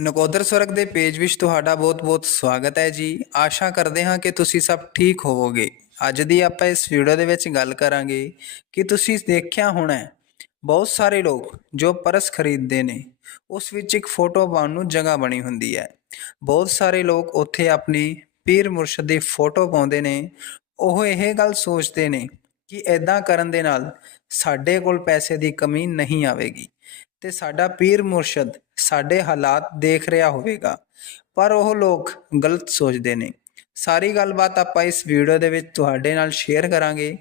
ਨਕੋਦਰ ਸਵਰਗ ਦੇ ਪੇਜ ਵਿੱਚ ਤੁਹਾਡਾ ਬਹੁਤ-ਬਹੁਤ ਸਵਾਗਤ ਹੈ ਜੀ। ਆਸ਼ਾ ਕਰਦੇ ਹਾਂ ਕਿ ਤੁਸੀਂ ਸਭ ਠੀਕ ਹੋਵੋਗੇ। ਅੱਜ ਦੀ ਆਪਾਂ ਇਸ ਵੀਡੀਓ ਦੇ ਵਿੱਚ ਗੱਲ ਕਰਾਂਗੇ ਕਿ ਤੁਸੀਂ ਦੇਖਿਆ ਹੋਣਾ ਬਹੁਤ ਸਾਰੇ ਲੋਕ ਜੋ ਪਰਸ ਖਰੀਦਦੇ ਨੇ, ਉਸ ਵਿੱਚ ਇੱਕ ਫੋਟੋ ਪਾਉਣ ਨੂੰ ਜਗ੍ਹਾ ਬਣੀ ਹੁੰਦੀ ਹੈ। ਬਹੁਤ ਸਾਰੇ ਲੋਕ ਉੱਥੇ ਆਪਣੀ ਪੀਰ ਮੁਰਸ਼ਦ ਦੀ ਫੋਟੋ ਪਾਉਂਦੇ ਨੇ। ਉਹ ਇਹ ਗੱਲ ਸੋਚਦੇ ਨੇ ਕਿ ਐਦਾਂ ਕਰਨ ਦੇ ਨਾਲ ਸਾਡੇ ਕੋਲ ਪੈਸੇ ਦੀ ਕਮੀ ਨਹੀਂ ਆਵੇਗੀ। ਤੇ ਸਾਡਾ ਪੀਰ ਮੁਰਸ਼ਦ ਸਾਡੇ ਹਾਲਾਤ ਦੇਖ ਰਿਹਾ ਹੋਵੇਗਾ। ਪਰ ਉਹ ਲੋਕ ਗਲਤ ਸੋਚਦੇ ਨੇ। ਸਾਰੀ ਗੱਲਬਾਤ ਆਪਾਂ ਇਸ ਵੀਡੀਓ ਦੇ ਵਿੱਚ ਤੁਹਾਡੇ ਨਾਲ ਸ਼ੇਅਰ ਕਰਾਂਗੇ।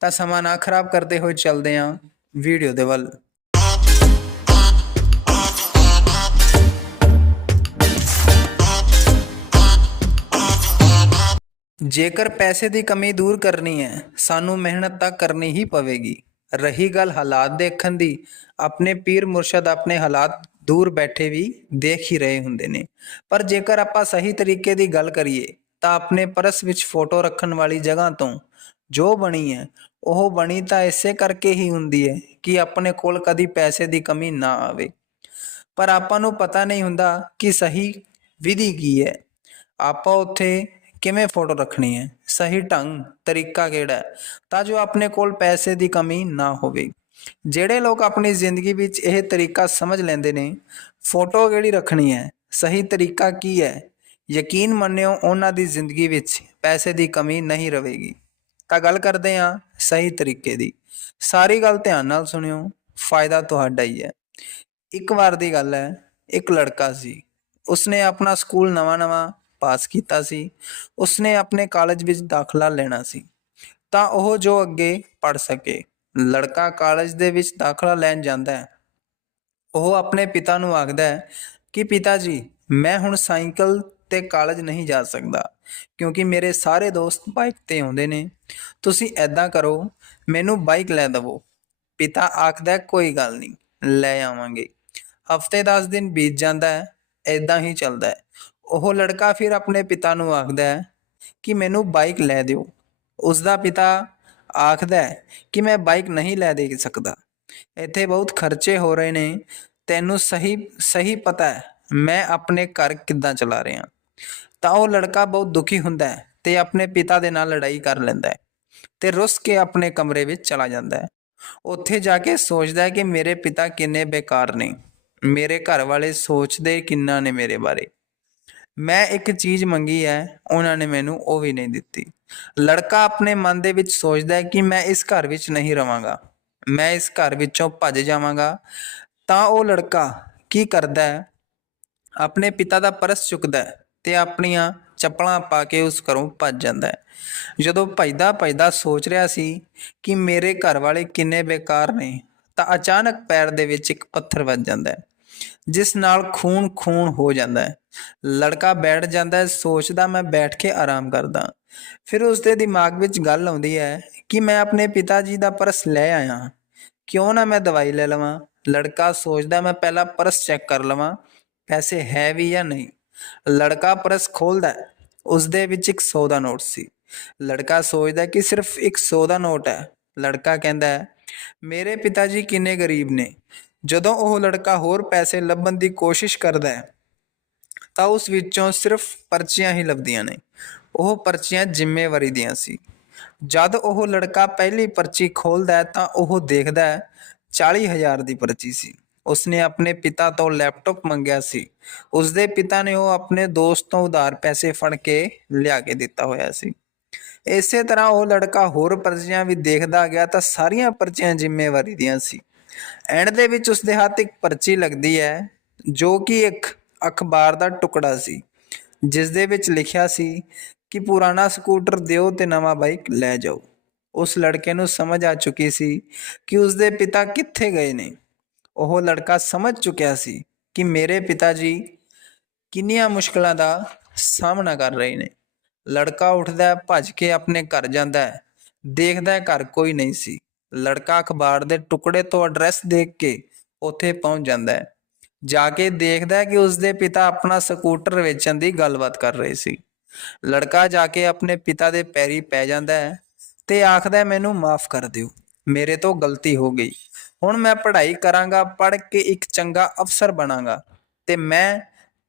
ਤਾਂ ਸਮਾਂ ਨਾ ਖਰਾਬ ਕਰਦੇ ਹੋਏ ਚੱਲਦੇ ਹਾਂ ਵੀਡੀਓ ਦੇ ਵੱਲ। ਜੇਕਰ ਪੈਸੇ ਦੀ ਕਮੀ ਦੂਰ ਕਰਨੀ ਹੈ, ਸਾਨੂੰ ਮਿਹਨਤ ਤਾਂ ਕਰਨੀ ਹੀ ਪਵੇਗੀ। ਰਹੀ ਗੱਲ ਹਾਲਾਤ ਦੇਖਣ ਦੀ, ਆਪਣੇ ਪੀਰ ਮੁਰਸ਼ਦ ਆਪਣੇ ਹਾਲਾਤ ਦੂਰ ਬੈਠੇ ਵੀ ਦੇਖ ਹੀ ਰਹੇ ਹੁੰਦੇ ਨੇ। ਪਰ ਜੇਕਰ ਆਪਾਂ ਸਹੀ ਤਰੀਕੇ ਦੀ ਗੱਲ ਕਰੀਏ, ਤਾਂ ਆਪਣੇ ਪਰਸ ਵਿੱਚ ਫੋਟੋ ਰੱਖਣ ਵਾਲੀ ਜਗ੍ਹਾ ਤੋਂ ਜੋ ਬਣੀ ਹੈ, ਉਹ ਬਣੀ ਤਾਂ ਇਸੇ ਕਰਕੇ ਹੀ ਹੁੰਦੀ ਹੈ ਕਿ ਆਪਣੇ ਕੋਲ ਕਦੀ ਪੈਸੇ ਦੀ ਕਮੀ ਨਾ ਆਵੇ। ਪਰ ਆਪਾਂ ਨੂੰ ਪਤਾ ਨਹੀਂ ਹੁੰਦਾ ਕਿ ਸਹੀ ਵਿਧੀ ਕੀ ਹੈ। ਆਪਾਂ ਉੱਥੇ ਕਿਵੇਂ ਫੋਟੋ ਰੱਖਣੀ ਹੈ? ਸਹੀ ਢੰਗ, ਤਰੀਕਾ ਕਿਹੜਾ ਤਾਂ ਜੋ ਆਪਣੇ ਕੋਲ ਪੈਸੇ ਦੀ ਕਮੀ ਨਾ ਹੋਵੇ। ਜਿਹੜੇ ਲੋਕ ਆਪਣੀ ਜ਼ਿੰਦਗੀ ਵਿੱਚ ਇਹ ਤਰੀਕਾ ਸਮਝ ਲੈਂਦੇ ਨੇ ਫੋਟੋ ਕਿਹੜੀ ਰੱਖਣੀ ਹੈ, ਸਹੀ ਤਰੀਕਾ ਕੀ ਹੈ, ਯਕੀਨ ਮੰਨਿਓ ਉਹਨਾਂ ਦੀ ਜ਼ਿੰਦਗੀ ਵਿੱਚ ਪੈਸੇ ਦੀ ਕਮੀ ਨਹੀਂ ਰਹੇਗੀ। ਤਾਂ ਗੱਲ ਕਰਦੇ ਹਾਂ ਸਹੀ ਤਰੀਕੇ ਦੀ। ਸਾਰੀ ਗੱਲ ਧਿਆਨ ਨਾਲ ਸੁਣਿਓ, ਫਾਇਦਾ ਤੁਹਾਡਾ ਹੀ ਹੈ। ਇੱਕ ਵਾਰ ਦੀ ਗੱਲ ਹੈ, ਇੱਕ ਲੜਕਾ ਸੀ। ਉਸਨੇ ਆਪਣਾ ਸਕੂਲ ਨਵਾਂ-ਨਵਾਂ ਪਾਸ ਕੀਤਾ ਸੀ। ਉਸਨੇ ਆਪਣੇ ਕਾਲਜ ਵਿੱਚ ਦਾਖਲਾ ਲੈਣਾ ਸੀ। ਤਾਂ ਉਹ ਜੋ ਅੱਗੇ ਪੜ ਸਕੇ। ਲੜਕਾ ਕਾਲਜ ਦੇ ਵਿੱਚ ਦਾਖਲਾ ਲੈਣ ਜਾਂਦਾ ਹੈ। ਉਹ ਆਪਣੇ ਪਿਤਾ ਨੂੰ ਆਖਦਾ ਹੈ ਕਿ ਪਿਤਾ ਜੀ ਮੈਂ ਹੁਣ ਸਾਈਕਲ ਤੇ ਕਾਲਜ ਨਹੀਂ ਜਾ ਸਕਦਾ, ਕਿਉਂਕਿ ਮੇਰੇ ਸਾਰੇ ਦੋਸਤ ਬਾਈਕ ਤੇ ਆਉਂਦੇ ਨੇ। ਤੁਸੀਂ ਐਦਾਂ ਕਰੋ, ਮੈਨੂੰ ਬਾਈਕ ਲੈ ਦਿਵੋ। ਪਿਤਾ ਆਖਦਾ ਕੋਈ ਗੱਲ ਨਹੀਂ, ਲੈ ਆਵਾਂਗੇ। ਹਫ਼ਤੇ 10 ਦਿਨ ਬੀਤ ਜਾਂਦਾ ਹੈ ਐਦਾਂ ਹੀ ਚੱਲਦਾ ਹੈ। ਉਹ ਲੜਕਾ ਫਿਰ ਆਪਣੇ ਪਿਤਾ ਨੂੰ ਆਖਦਾ ਹੈ ਕਿ, ਮੈਨੂੰ ਬਾਈਕ ਲੈ ਦਿਓ। ਉਸ ਦਾ ਪਿਤਾ ਆਖਦਾ ਕਿ ਮੈਂ ਬਾਈਕ ਨਹੀਂ ਲੈ ਦੇ ਸਕਦਾ। ਇੱਥੇ ਬਹੁਤ ਖਰਚੇ ਹੋ ਰਹੇ ਨੇ। ਤੈਨੂੰ ਸਹੀ ਸਹੀ ਪਤਾ ਹੈ ਮੈਂ ਆਪਣੇ ਘਰ ਕਿੱਦਾਂ ਚਲਾ ਰਿਹਾ। ਤਾਂ ਉਹ ਲੜਕਾ ਬਹੁਤ ਦੁਖੀ ਹੁੰਦਾ ਹੈ ਤੇ ਆਪਣੇ ਪਿਤਾ ਦੇ ਨਾਲ ਲੜਾਈ ਕਰ ਲੈਂਦਾ ਹੈ ਤੇ ਰੁੱਸ ਕੇ ਆਪਣੇ ਕਮਰੇ ਵਿੱਚ ਚਲਾ ਜਾਂਦਾ ਹੈ। ਉੱਥੇ ਜਾ ਕੇ ਸੋਚਦਾ ਹੈ ਕਿ ਮੇਰੇ ਪਿਤਾ ਕਿੰਨੇ ਬੇਕਾਰ ਨੇ। ਮੇਰੇ ਘਰ ਵਾਲੇ ਸੋਚਦੇ ਕਿੰਨਾ ਨੇ ਮੇਰੇ ਬਾਰੇ। ਮੈਂ ਇੱਕ ਚੀਜ਼ ਮੰਗੀ ਹੈ, ਉਹਨਾਂ ਨੇ ਮੈਨੂੰ ਉਹ ਵੀ ਨਹੀਂ ਦਿੱਤੀ। ਲੜਕਾ ਆਪਣੇ ਮਨ ਦੇ ਵਿੱਚ ਸੋਚਦਾ ਹੈ ਕਿ ਮੈਂ ਇਸ ਘਰ ਵਿੱਚ ਨਹੀਂ ਰਵਾਂਗਾ। ਮੈਂ ਇਸ ਘਰ ਵਿੱਚੋਂ ਭੱਜ ਜਾਵਾਂਗਾ। ਤਾਂ ਉਹ ਲੜਕਾ ਕੀ ਕਰਦਾ ਹੈ? ਆਪਣੇ ਪਿਤਾ ਦਾ ਪਰਸ ਚੁੱਕਦਾ ਹੈ ਤੇ ਆਪਣੀਆਂ ਚੱਪਲਾਂ ਪਾ ਕੇ ਉਸ ਘਰੋਂ ਭੱਜ ਜਾਂਦਾ ਹੈ। ਜਦੋਂ ਭੱਜਦਾ ਭੱਜਦਾ ਸੋਚ ਰਿਹਾ ਸੀ ਕਿ ਮੇਰੇ ਘਰ ਵਾਲੇ ਕਿੰਨੇ ਬੇਕਾਰ ਨੇ, ਤਾਂ ਅਚਾਨਕ ਪੈਰ ਦੇ ਵਿੱਚ ਇੱਕ ਪੱਥਰ ਵੱਜ ਜਾਂਦਾ ਹੈ, ਜਿਸ ਨਾਲ ਖੂਨ ਖੂਨ ਹੋ ਜਾਂਦਾ ਹੈ। ਲੜਕਾ ਬੈਠ ਜਾਂਦਾ ਹੈ, ਸੋਚਦਾ ਮੈਂ ਬੈਠ ਕੇ ਆਰਾਮ ਕਰਦਾ। ਫਿਰ ਉਸ ਦੇ ਦਿਮਾਗ ਵਿੱਚ ਗੱਲ ਆਉਂਦੀ ਹੈ ਕਿ ਮੈਂ ਆਪਣੇ ਪਿਤਾ ਜੀ ਦਾ ਪਰਸ ਲੈ ਆਇਆ। ਕਿਉਂ ਨਾ ਮੈਂ ਦਵਾਈ ਲੈ ਲਵਾਂ? ਲੜਕਾ ਸੋਚਦਾ ਮੈਂ ਪਹਿਲਾਂ ਪਰਸ ਚੈੱਕ ਕਰ ਲਵਾਂ, ਪੈਸੇ ਹੈ ਵੀ ਜਾਂ ਨਹੀਂ। ਲੜਕਾ ਪਰਸ ਖੋਲਦਾ ਹੈ ਉਸ ਦੇ ਵਿੱਚ ਇੱਕ 100 ਦਾ ਨੋਟ ਸੀ। ਲੜਕਾ ਸੋਚਦਾ ਕਿ ਸਿਰਫ ਇੱਕ 100 ਦਾ ਨੋਟ ਹੈ। ਲੜਕਾ ਕਹਿੰਦਾ ਹੈ, ਮੇਰੇ ਪਿਤਾ ਜੀ ਕਿੰਨੇ ਗਰੀਬ ਨੇ। ਜਦੋਂ ਉਹ ਲੜਕਾ ਹੋਰ ਪੈਸੇ ਲੱਭਣ ਦੀ ਕੋਸ਼ਿਸ਼ ਕਰਦਾ ਹੈ ਤਾਂ ਉਸ ਵਿੱਚੋਂ ਸਿਰਫ ਪਰਚੀਆਂ ਹੀ ਲੱਭਦੀਆਂ ਨੇ। ਉਹ ਪਰਚੀਆਂ ਜ਼ਿੰਮੇਵਾਰੀ ਦੀਆਂ ਸੀ। ਜਦ ਉਹ ਲੜਕਾ ਪਹਿਲੀ ਪਰਚੀ ਖੋਲਦਾ ਹੈ ਤਾਂ ਉਹ ਦੇਖਦਾ ਹੈ 40000 ਦੀ ਪਰਚੀ ਸੀ। ਉਸਨੇ ਆਪਣੇ ਪਿਤਾ ਤੋਂ ਲੈਪਟਾਪ ਮੰਗਿਆ ਸੀ। ਉਸਦੇ ਪਿਤਾ ਨੇ ਉਹ ਆਪਣੇ ਦੋਸਤ ਤੋਂ ਉਧਾਰ ਪੈਸੇ ਫੜ ਕੇ ਲਿਆ ਕੇ ਦਿੱਤਾ ਹੋਇਆ ਸੀ। ਇਸੇ ਤਰ੍ਹਾਂ ਉਹ ਲੜਕਾ ਹੋਰ ਪਰਚੀਆਂ ਵੀ ਦੇਖਦਾ ਗਿਆ ਤਾਂ ਸਾਰੀਆਂ ਪਰਚੀਆਂ ਜ਼ਿੰਮੇਵਾਰੀ ਦੀਆਂ ਸੀ। ਐਂਡ ਦੇ ਵਿੱਚ ਉਸਦੇ ਹੱਥ ਇੱਕ ਪਰਚੀ ਲੱਗਦੀ ਹੈ, ਜੋ ਕਿ ਇੱਕ ਅਖਬਾਰ ਦਾ ਟੁਕੜਾ ਸੀ ਜਿਸ ਦੇ ਵਿੱਚ ਲਿਖਿਆ ਸੀ ਕਿ ਪੁਰਾਣਾ ਸਕੂਟਰ ਦਿਓ ਤੇ ਨਵਾਂ ਬਾਈਕ ਲੈ ਜਾਓ। ਉਸ ਲੜਕੇ ਨੂੰ ਸਮਝ ਆ ਚੁੱਕੀ ਸੀ ਕਿ ਉਸਦੇ ਪਿਤਾ ਕਿੱਥੇ ਗਏ ਨੇ। ਉਹ ਲੜਕਾ ਸਮਝ ਚੁੱਕਿਆ ਸੀ ਕਿ ਮੇਰੇ ਪਿਤਾ ਜੀ ਕਿੰਨੀਆਂ ਮੁਸ਼ਕਲਾਂ ਦਾ ਸਾਹਮਣਾ ਕਰ ਰਹੇ ਨੇ। ਲੜਕਾ ਉੱਠਦਾ ਹੈ ਭੱਜ ਕੇ ਆਪਣੇ ਘਰ ਜਾਂਦਾ ਹੈ, ਦੇਖਦਾ ਹੈ ਘਰ ਕੋਈ ਨਹੀਂ ਸੀ। ਲੜਕਾ ਅਖਬਾਰ ਦੇ ਟੁਕੜੇ ਤੋਂ ਐਡਰੈਸ ਦੇਖ ਕੇ ਉੱਥੇ ਪਹੁੰਚ ਜਾਂਦਾ ਹੈ। ਜਾ ਕੇ ਦੇਖਦਾ ਕਿ ਉਸਦੇ ਪਿਤਾ ਆਪਣਾ ਸਕੂਟਰ ਵੇਚਣ ਦੀ ਗੱਲਬਾਤ ਕਰ ਰਹੇ ਸੀ। ਲੜਕਾ ਜਾ ਕੇ ਆਪਣੇ ਪਿਤਾ ਦੇ ਪੈਰੀ ਪੈ ਜਾਂਦਾ ਹੈ ਤੇ ਆਖਦਾ ਮੈਨੂੰ ਮਾਫ ਕਰ ਦਿਓ, ਮੇਰੇ ਤੋਂ ਗਲਤੀ ਹੋ ਗਈ। ਹੁਣ ਮੈਂ ਪੜ੍ਹਾਈ ਕਰਾਂਗਾ, ਪੜ੍ਹ ਕੇ ਇੱਕ ਚੰਗਾ ਅਫਸਰ ਬਣਾਂਗਾ ਤੇ ਮੈਂ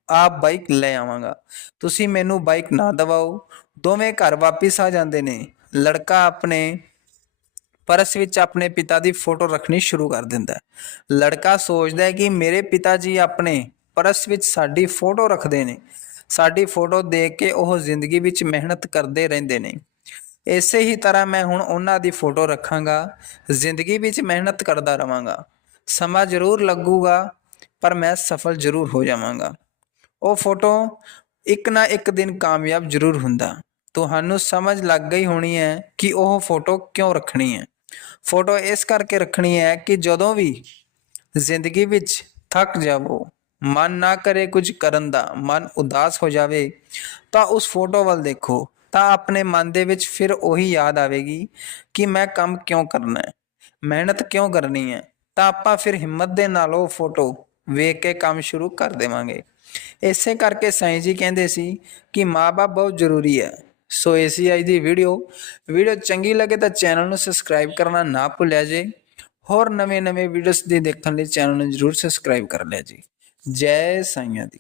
ਆਪ ਬਾਈਕ ਲੈ ਆਵਾਂਗਾ। ਤੁਸੀਂ ਮੈਨੂੰ ਬਾਈਕ ਨਾ ਦਵਾਓ। ਦੋਵੇਂ ਘਰ ਵਾਪਿਸ ਆ ਜਾਂਦੇ ਨੇ। ਲੜਕਾ ਆਪਣੇ ਪਰਸ ਵਿੱਚ ਆਪਣੇ ਪਿਤਾ ਦੀ ਫੋਟੋ ਰੱਖਣੀ ਸ਼ੁਰੂ ਕਰ ਦਿੰਦਾ ਹੈ। ਲੜਕਾ ਸੋਚਦਾ ਹੈ ਕਿ ਮੇਰੇ ਪਿਤਾ ਜੀ ਆਪਣੇ ਪਰਸ ਵਿੱਚ ਸਾਡੀ ਫੋਟੋ ਰੱਖਦੇ ਨੇ। ਸਾਡੀ ਫੋਟੋ ਦੇਖ ਕੇ ਉਹ ਜ਼ਿੰਦਗੀ ਵਿੱਚ ਮਿਹਨਤ ਕਰਦੇ ਰਹਿੰਦੇ ਨੇ। ਇਸੇ ਹੀ ਤਰ੍ਹਾਂ ਮੈਂ ਹੁਣ ਉਹਨਾਂ ਦੀ ਫੋਟੋ ਰੱਖਾਂਗਾ। ਜ਼ਿੰਦਗੀ ਵਿੱਚ ਮਿਹਨਤ ਕਰਦਾ ਰਵਾਂਗਾ। ਸਮਾਂ ਜ਼ਰੂਰ ਲੱਗੂਗਾ, ਪਰ ਮੈਂ ਸਫਲ ਜ਼ਰੂਰ ਹੋ ਜਾਵਾਂਗਾ। ਉਹ ਫੋਟੋ ਇੱਕ ਨਾ ਇੱਕ ਦਿਨ ਕਾਮਯਾਬ ਜ਼ਰੂਰ ਹੁੰਦਾ। ਤੁਹਾਨੂੰ ਸਮਝ ਲੱਗ ਗਈ ਹੋਣੀ ਹੈ ਕਿ ਉਹ ਫੋਟੋ ਕਿਉਂ ਰੱਖਣੀ ਹੈ। ਫੋਟੋ ਇਸ ਕਰਕੇ ਰੱਖਣੀ ਹੈ ਕਿ ਜਦੋਂ ਵੀ ਜ਼ਿੰਦਗੀ ਵਿੱਚ ਥੱਕ ਜਾਵੋ, ਮਨ ਨਾ ਕਰੇ ਕੁਝ ਕਰਨ ਦਾ, ਮਨ ਉਦਾਸ ਹੋ ਜਾਵੇ, ਤਾਂ ਉਸ ਫੋਟੋ ਵੱਲ ਦੇਖੋ, ਤਾਂ ਆਪਣੇ ਮਨ ਦੇ ਵਿੱਚ ਫਿਰ ਉਹੀ ਯਾਦ ਆਵੇਗੀ ਕਿ ਮੈਂ ਕੰਮ ਕਿਉਂ ਕਰਨਾ ਹੈ, ਮਿਹਨਤ ਕਿਉਂ ਕਰਨੀ ਹੈ, ਤਾਂ ਆਪਾਂ ਫਿਰ ਹਿੰਮਤ ਦੇ ਨਾਲ ਉਹ ਫੋਟੋ ਵੇਖ ਕੇ ਕੰਮ ਸ਼ੁਰੂ ਕਰ ਦੇਵਾਂਗੇ। ਇਸੇ ਕਰਕੇ ਸਾਈਂ ਜੀ ਕਹਿੰਦੇ ਸੀ ਕਿ ਮਾਪੇ ਬਹੁਤ ਜ਼ਰੂਰੀ ਹੈ। ਸੋ ਐਸੀ ਅੱਜ ਦੀ ਵੀਡੀਓ ਵੀਡੀਓ ਚੰਗੀ ਲੱਗੇ ਤਾਂ ਚੈਨਲ ਨੂੰ ਸਬਸਕ੍ਰਾਈਬ ਕਰਨਾ ਨਾ ਭੁੱਲਿਆ ਜੇ। ਹੋਰ ਨਵੇਂ ਨਵੇਂ ਵੀਡੀਓਜ਼ ਦੀ ਦੇਖਣ ਲਈ ਚੈਨਲ ਨੂੰ ਜਰੂਰ ਸਬਸਕ੍ਰਾਈਬ ਕਰ ਲਿਆ ਜੀ। ਜੈ ਸਾਈਆਂ ਦੀ।